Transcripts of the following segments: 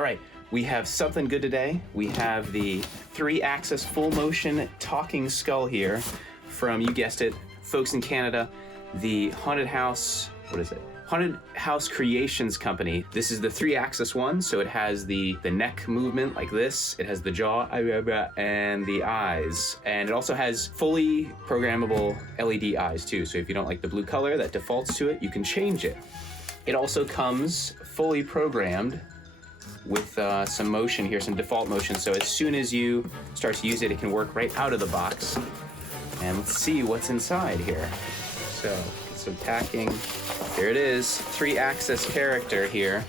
All right, we have something good today. We have the 3-axis full motion talking skull here from, you guessed it, folks in Canada, the Haunted House, Haunted House Creations Company. This is the 3-axis one, so it has the neck movement like this, it has the jaw, and the eyes. And it also has fully programmable LED eyes too, so if you don't like the blue color that defaults to it, you can change it. It also comes fully programmed with some motion here, some default motion, so as soon as you start to use it, it can work right out of the box. And let's see what's inside here. So, get some packing. Here it is, 3-axis character here.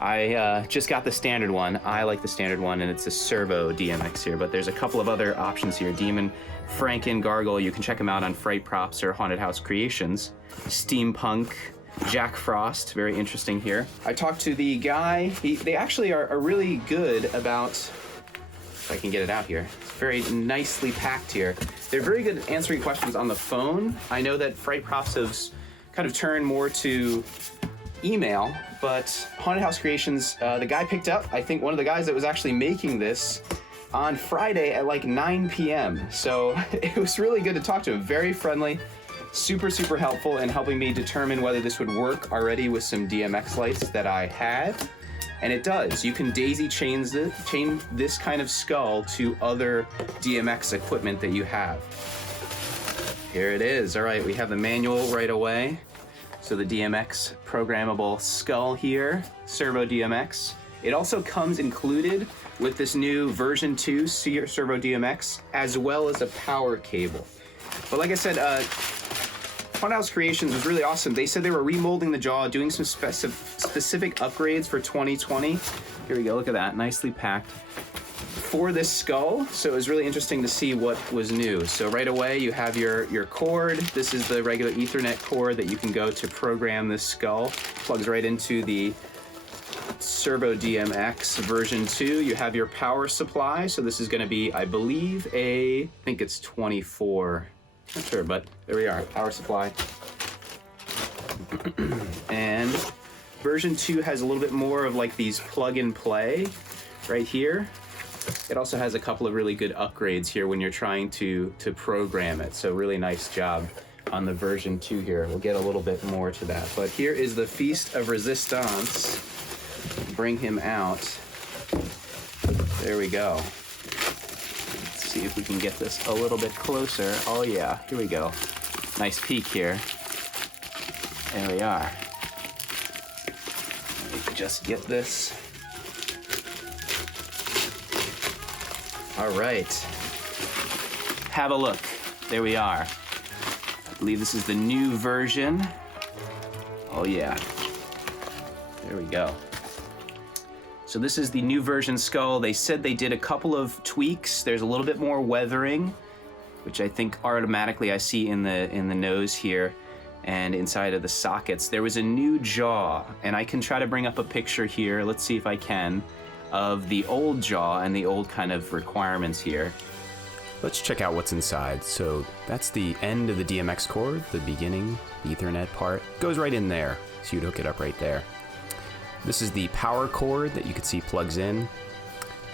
I just got the standard one. I like the standard one, and it's a Servo DMX here, but there's a couple of other options here. Demon, Franken, Gargle, you can check them out on Fright Props or Haunted House Creations. Steampunk, Jack Frost, very interesting here. I talked to the guy, they actually are really good about, if I can get it out here, it's very nicely packed here. They're very good at answering questions on the phone. I know that Fright Props has kind of turned more to email, but Haunted House Creations, the guy picked up, I think one of the guys that was actually making this on Friday at like 9 p.m. So it was really good to talk to him, very friendly. Super helpful in helping me determine whether this would work already with some DMX lights that I had. And it does. You can daisy chain this kind of skull to other DMX equipment that you have. Here it is. All right, we have the manual right away. So the DMX programmable skull here, Servo DMX. It also comes included with this new version 2 Servo DMX, as well as a power cable. But like I said, Haunted House Creations was really awesome. They said they were remolding the jaw, doing some specific upgrades for 2020. Here we go, look at that, nicely packed for this skull. So it was really interesting to see what was new. So right away you have your cord. This is the regular Ethernet cord that you can go to program this skull. Plugs right into the Servo DMX version 2. You have your power supply. So this is gonna be, I believe, I think it's 24. Not sure, but there we are, power supply. And version 2 has a little bit more of like these plug and play right here. It also has a couple of really good upgrades here when you're trying to program it. So really nice job on the version 2 here. We'll get a little bit more to that. But here is the Feast of Resistance. Bring him out. There we go. See if we can get this a little bit closer. Oh yeah, here we go. Nice peek here. There we are. Let me just get this. All right. Have a look. There we are. I believe this is the new version. Oh yeah. There we go. So this is the new version skull. They said they did a couple of tweaks. There's a little bit more weathering, which I think automatically I see in the nose here and inside of the sockets. There was a new jaw, and I can try to bring up a picture here. Let's see if I can, of the old jaw and the old kind of requirements here. Let's check out what's inside. So that's the end of the DMX cord, the beginning, the Ethernet part. Goes right in there, so you'd hook it up right there. This is the power cord that you can see plugs in.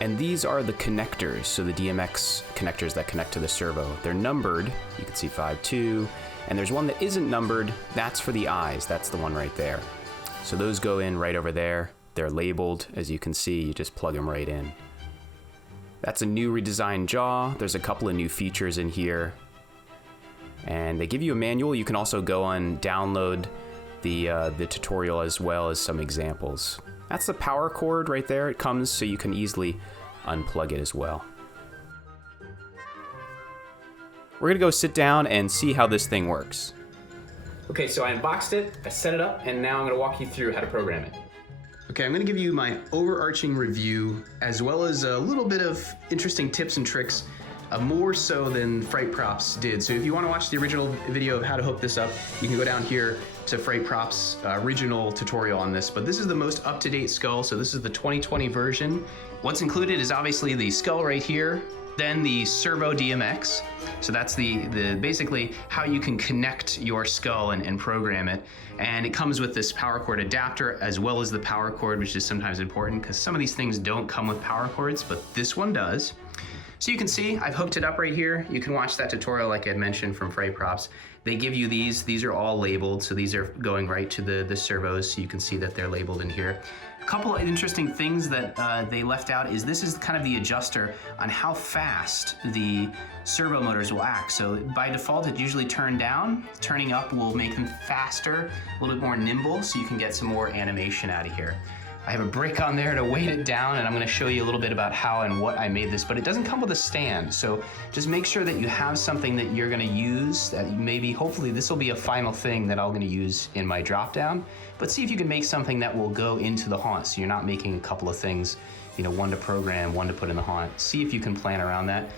And these are the connectors, so the DMX connectors that connect to the servo. They're numbered, you can see 5-2, and there's one that isn't numbered, that's for the eyes, that's the one right there. So those go in right over there. They're labeled, as you can see, you just plug them right in. That's a new redesigned jaw. There's a couple of new features in here. And they give you a manual. You can also go and download the tutorial as well as some examples. That's the power cord right there. It comes so you can easily unplug it as well. We're gonna go sit down and see how this thing works. Okay, so I unboxed it, I set it up, and now I'm gonna walk you through how to program it. Okay, I'm gonna give you my overarching review as well as a little bit of interesting tips and tricks, more so than Fright Props did. So if you wanna watch the original video of how to hook this up, you can go down here to Fright Props' original tutorial on this, but this is the most up-to-date skull, so this is the 2020 version. What's included is obviously the skull right here, Then the Servo DMX. So that's the basically how you can connect your skull and program it. And it comes with this power cord adapter as well as the power cord, which is sometimes important because some of these things don't come with power cords, but this one does. So you can see I've hooked it up right here. You can watch that tutorial like I mentioned from Fright Props. They give you these. These are all labeled, so these are going right to the servos, so you can see that they're labeled in here. A couple of interesting things that they left out is this is kind of the adjuster on how fast the servo motors will act. So by default, it's usually turned down. Turning up will make them faster, a little bit more nimble, so you can get some more animation out of here. I have a brick on there to weight it down, and I'm gonna show you a little bit about how and what I made this, but it doesn't come with a stand. So just make sure that you have something that you're gonna use, that maybe, hopefully this will be a final thing that I'm gonna use in my drop down, but see if you can make something that will go into the haunt. So you're not making a couple of things, you know, one to program, one to put in the haunt. See if you can plan around that.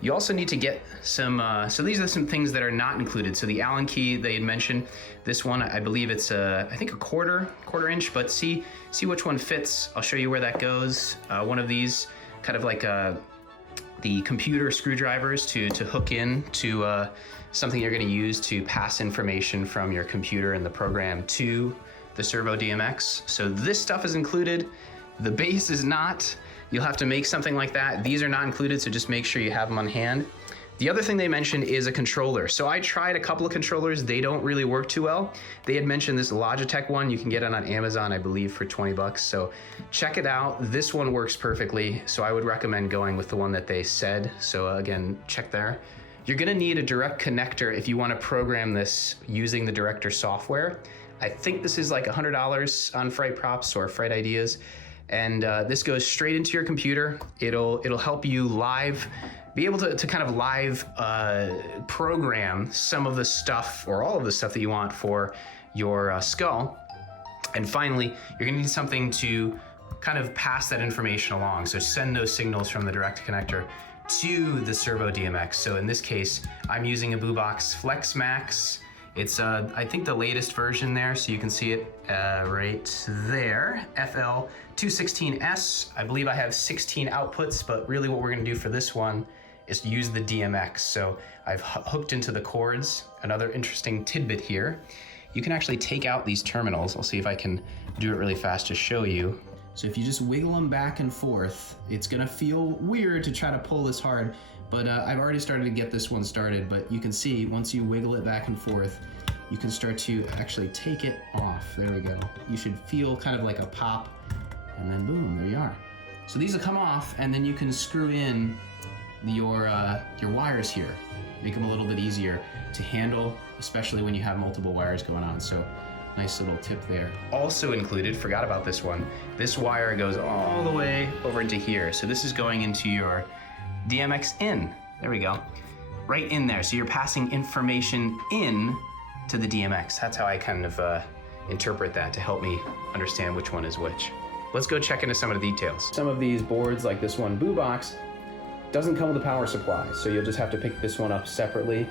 You also need to get some, so these are some things that are not included. So the Allen key they had mentioned, this one, I believe it's I think a quarter inch, but see which one fits. I'll show you where that goes. One of these, kind of like the computer screwdrivers to hook in to something you're gonna use to pass information from your computer and the program to the Servo DMX. So this stuff is included. The base is not. You'll have to make something like that. These are not included, so just make sure you have them on hand. The other thing they mentioned is a controller. So I tried a couple of controllers. They don't really work too well. They had mentioned this Logitech one. You can get it on Amazon, I believe, for 20 bucks. So check it out. This one works perfectly. So I would recommend going with the one that they said. So again, check there. You're gonna need a direct connector if you wanna program this using the Director software. I think this is like $100 on Fright Props or Fright Ideas. And this goes straight into your computer. It'll help you be able to kind of live program some of the stuff or all of the stuff that you want for your skull. And finally, you're gonna need something to kind of pass that information along. So send those signals from the direct connector to the Servo DMX. So in this case, I'm using a BooBox Flex Max. It's, I think, the latest version there, so you can see it right there, FL216S. I believe I have 16 outputs, but really what we're gonna do for this one is use the DMX. So I've hooked into the cords. Another interesting tidbit here, you can actually take out these terminals. I'll see if I can do it really fast to show you. So if you just wiggle them back and forth, it's gonna feel weird to try to pull this hard, but I've already started to get this one started, but you can see once you wiggle it back and forth, you can start to actually take it off. There we go. You should feel kind of like a pop, and then boom, there you are. So these will come off, and then you can screw in your wires here. Make them a little bit easier to handle, especially when you have multiple wires going on. So nice little tip there. Also included, forgot about this one, this wire goes all the way over into here. So this is going into your DMX in. There we go. Right in there. So you're passing information in to the DMX. That's how I kind of interpret that to help me understand which one is which. Let's go check into some of the details. Some of these boards, like this one, BooBox, doesn't come with a power supply, so you'll just have to pick this one up separately.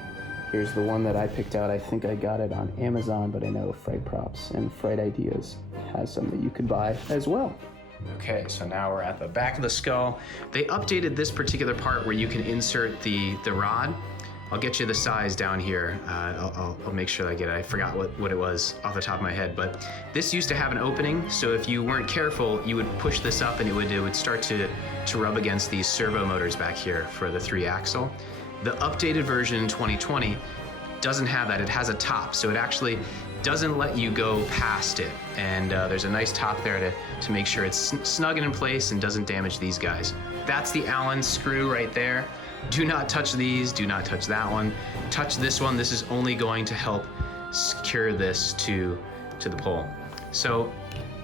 Here's the one that I picked out. I think I got it on Amazon, but I know Fright Props and Fright Ideas has some that you could buy as well. Okay, so now we're at the back of the skull. They updated this particular part where you can insert the rod. I'll get you the size down here. I'll make sure that I get it. I forgot what it was off the top of my head, but this used to have an opening, so if you weren't careful, you would push this up and it would start to rub against these servo motors back here for the 3-axle. The updated version in 2020 doesn't have that. It has a top, so it actually doesn't let you go past it. And there's a nice top there to make sure it's snug and in place and doesn't damage these guys. That's the Allen screw right there. Do not touch these, do not touch that one. Touch this one. This is only going to help secure this to the pole. So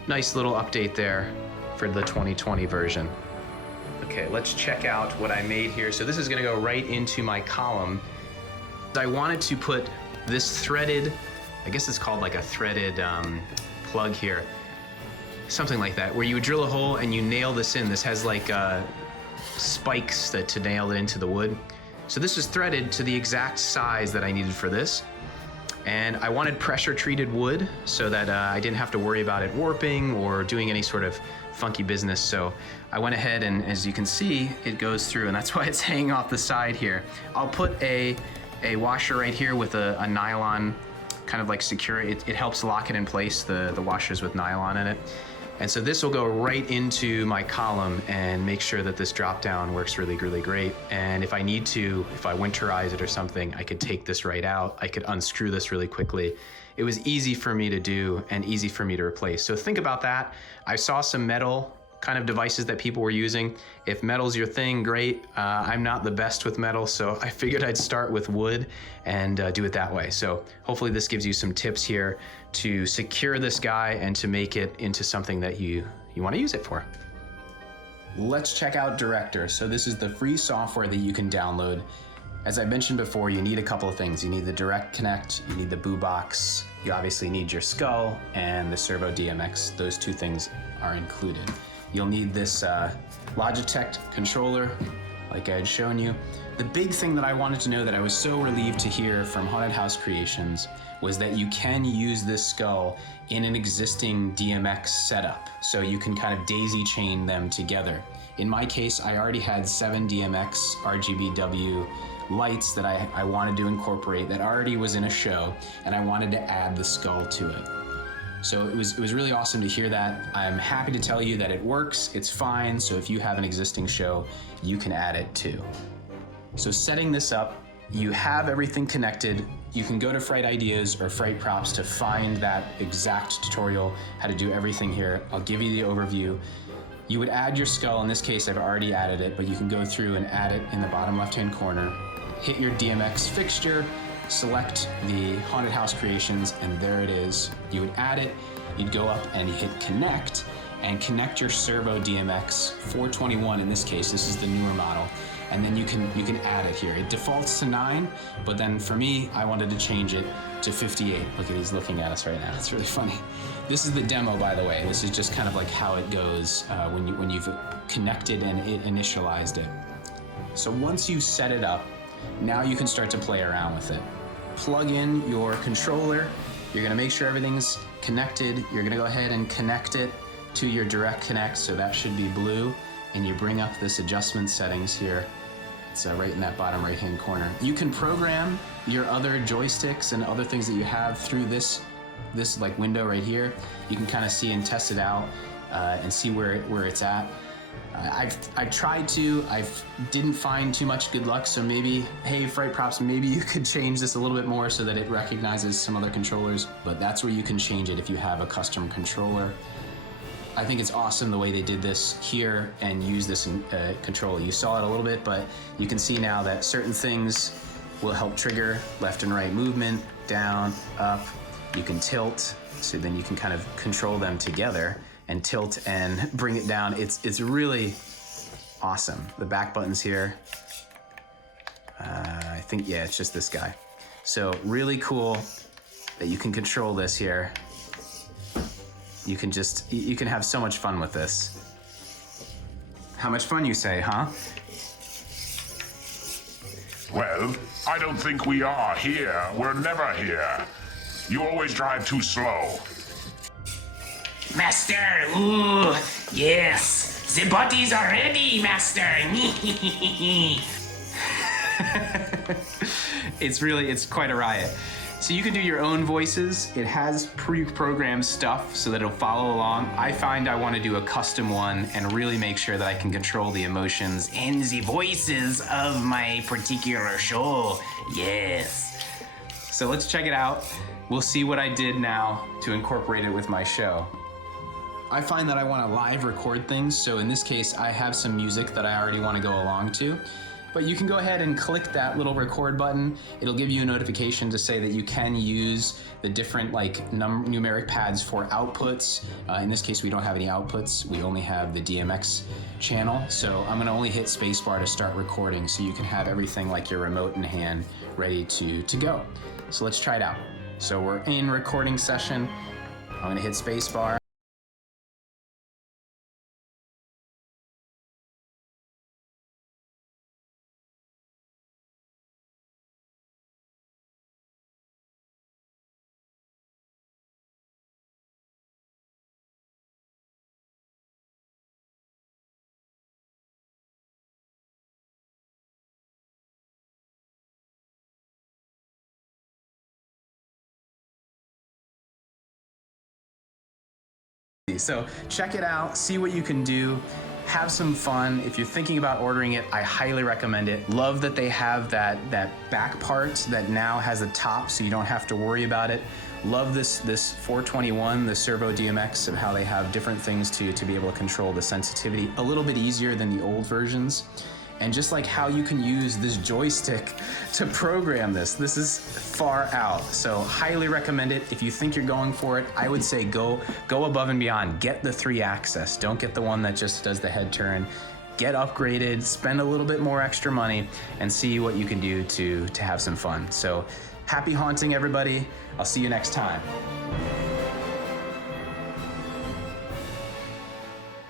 nice little update there for the 2020 version. Okay, let's check out what I made here. So this is gonna go right into my column. I wanted to put this threaded, I guess it's called like a threaded plug here, something like that, where you would drill a hole and you nail this in. This has like spikes to nail it into the wood. So this is threaded to the exact size that I needed for this. And I wanted pressure treated wood so that I didn't have to worry about it warping or doing any sort of funky business. So I went ahead and, as you can see, it goes through, and that's why it's hanging off the side here. I'll put a washer right here with a nylon kind of like secure. It helps lock it in place, the washers with nylon in it. And so this will go right into my column and make sure that this drop down works really, really great. And if I need to, if I winterize it or something, I could take this right out. I could unscrew this really quickly. It was easy for me to do and easy for me to replace. So think about that. I saw some metal kind of devices that people were using. If metal's your thing, great. I'm not the best with metal, so I figured I'd start with wood and do it that way. So hopefully this gives you some tips here to secure this guy and to make it into something that you want to use it for. Let's check out Director. So this is the free software that you can download. As I mentioned before, you need a couple of things. You need the Direct Connect, you need the Boo Box, you obviously need your skull and the Servo DMX. Those two things are included. You'll need this Logitech controller, like I had shown you. The big thing that I wanted to know that I was so relieved to hear from Haunted House Creations was that you can use this skull in an existing DMX setup. So you can kind of daisy chain them together. In my case, I already had 7 DMX RGBW lights that I wanted to incorporate that already was in a show, and I wanted to add the skull to it. So it was really awesome to hear that. I'm happy to tell you that it works, it's fine, so if you have an existing show, you can add it too. So setting this up, you have everything connected. You can go to Fright Ideas or Fright Props to find that exact tutorial, how to do everything here. I'll give you the overview. You would add your skull. In this case, I've already added it, but you can go through and add it in the bottom left-hand corner. Hit your DMX fixture, select the Haunted House Creations, and there it is. You would add it, you'd go up and hit connect, and connect your Servo DMX 421 in this case. This is the newer model. And then you can add it here. It defaults to 9, but then for me, I wanted to change it to 58. Look at, he's looking at us right now. It's really funny. This is the demo, by the way. This is just kind of like how it goes when you've connected and initialized it. So once you set it up, now you can start to play around with it. Plug in your controller. You're gonna make sure everything's connected. You're gonna go ahead and connect it to your Direct Connect, so that should be blue. And you bring up this adjustment settings here. It's right in that bottom right-hand corner. You can program your other joysticks and other things that you have through this like window right here. You can kind of see and test it out and see where it's at. I've tried to, didn't find too much good luck, so maybe, hey, Fright Props, maybe you could change this a little bit more so that it recognizes some other controllers, but that's where you can change it if you have a custom controller. I think it's awesome the way they did this here and use this controller. You saw it a little bit, but you can see now that certain things will help trigger left and right movement, down, up. You can tilt, so then you can kind of control them together and tilt and bring it down. It's really awesome. The back buttons here, I think, yeah, it's just this guy. So really cool that you can control this here. You can have so much fun with this. How much fun, you say, huh? Well, I don't think we are here. We're never here. You always drive too slow. Master, ooh, yes, the bodies are ready, Master. It's quite a riot. So you can do your own voices. It has pre-programmed stuff so that it'll follow along. I find I want to do a custom one and really make sure that I can control the emotions and the voices of my particular show. Yes. So let's check it out. We'll see what I did now to incorporate it with my show. I find that I want to live record things, so in this case, I have some music that I already want to go along to. But you can go ahead and click that little record button. It'll give you a notification to say that you can use the different numeric pads for outputs. In this case, we don't have any outputs. We only have the DMX channel. So I'm gonna only hit spacebar to start recording so you can have everything like your remote in hand ready to go. So let's try it out. So we're in recording session. I'm gonna hit spacebar. So check it out, see what you can do. Have some fun. If you're thinking about ordering it, I highly recommend it. Love that they have that back part that now has a top so you don't have to worry about it. Love this 421, the Servo DMX, and how they have different things to be able to control the sensitivity a little bit easier than the old versions. And just like how you can use this joystick to program this. This is far out. So highly recommend it. If you think you're going for it, I would say go above and beyond. Get the 3-axis. Don't get the one that just does the head turn. Get upgraded, spend a little bit more extra money, and see what you can do to have some fun. So happy haunting, everybody. I'll see you next time.